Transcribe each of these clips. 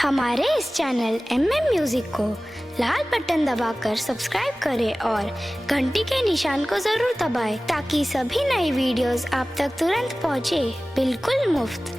हमारे इस channel MM music को लाल button दबाकर सब्सक्राइब करें और घंटी के निशान को जरूर दबाएं ताकि सभी नई वीडियोस आप तक तुरंत पहुंचे, बिल्कुल मुफ्त।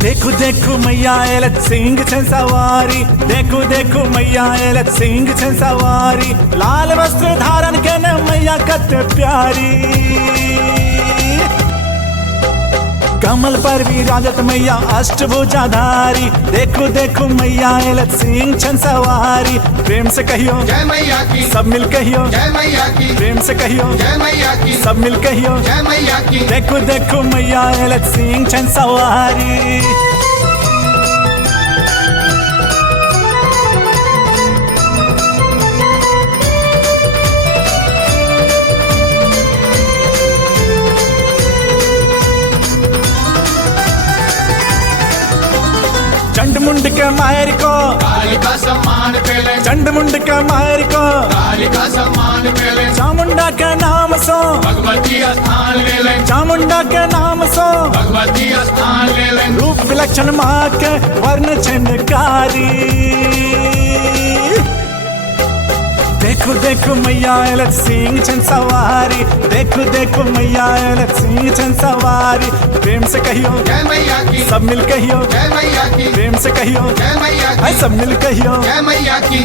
देखो देखो मैया एलत सिंह छन सवारी, देखो देखो मैया एलत सिंह छन सवारी, लाल वस्त्र धारण के न मैया कत प्यारी। कमल पर विराजत मैया अष्टभुजाधारी, देखो देखो मैया एलत सिंह छन सवारी। प्रेम से कहियो जय मैया की, सब मिल कहियो जय मैया की, प्रेम से कहियो जय मैया की, सब मिल कहियो जय मैया की। देखो देखो मैया एलत सिंह छन सवारी। चंड मुंड के मायर को काली का सम्मान पेले, चंड मुंड के मायर को काली का सम्मान पेले, चामुंडा के नाम सो भगवती स्थान ले ले, चामुंडा के नाम सो भगवती स्थान ले ले। रूप विलक्षण माँ के वर्ण छनकारी। देखो देखो मैया एलत सिंह छन सवारी, देखो देखो मैया एलत सिंह छन सवारी। प्रेम से कहियो जय मैया की, सब मिल कहियो जय मैया की, प्रेम से कहियो जय मैया हाय की, सब मिल कहियो जय मैया की।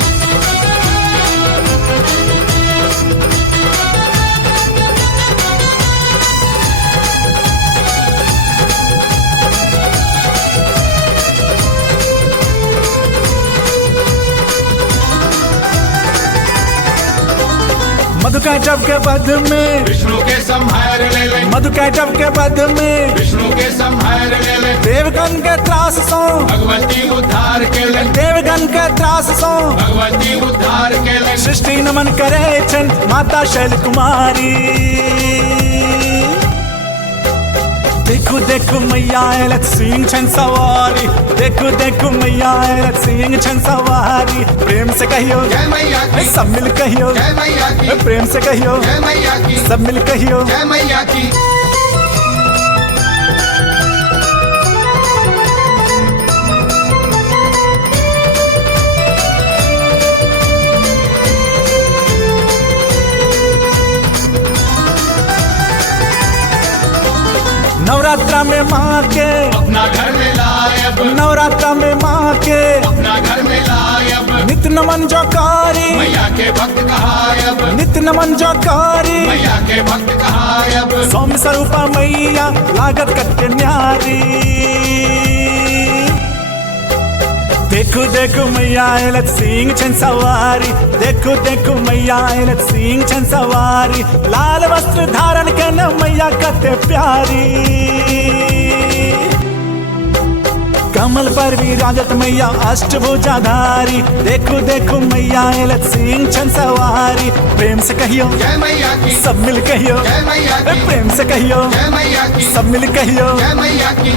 मधु का जब के बध में, विष्णु के संहार ले ले, मधु का जब के बध में, विष्णु के संहार ले ले, देवगन के त्रास सो भगवती उद्धार के ले, देवगन के त्रास सो भगवती उद्धार के ले। सृष्टि नमन करे छन माता शैल कुमारी। देखो देखो मैया एलत सिंह छन सवारी, देखो देखो मैया एलत सिंह छन सवारी। प्रेम से कहियो जय मैया की, सब मिल कहियो जय मैया की, प्रेम से कहियो जय मैया की, सब मिल कहियो जय मैया की। नवरात्रा में माँ के, अपना घर में लायब, नवरात्रा में माँ के अपना घर में लायब, नित नमन जोकारी, मैया के भक्त कहायब, नित नमन जोकारी। मैया के भक्त कहायब। सौम्य स्वरूपा मैया लागत कट न्यारी। देखो देखो मैया एलत सिंह छन सवारी, देखो देखो मैया एलत सिंह छन सवारी। लाल वस्त्र धारण के न मैया कते प्यारी। कमल पर विराजत मैया अष्टभुजाधारी, देखो देखो मैया एलत सिंह छन सवारी। प्रेम से कहियो जय मैया की, सब मिल कहियो जय मैया की, प्रेम से कहियो जय मैया की, सब मिल कहियो जय मैया की।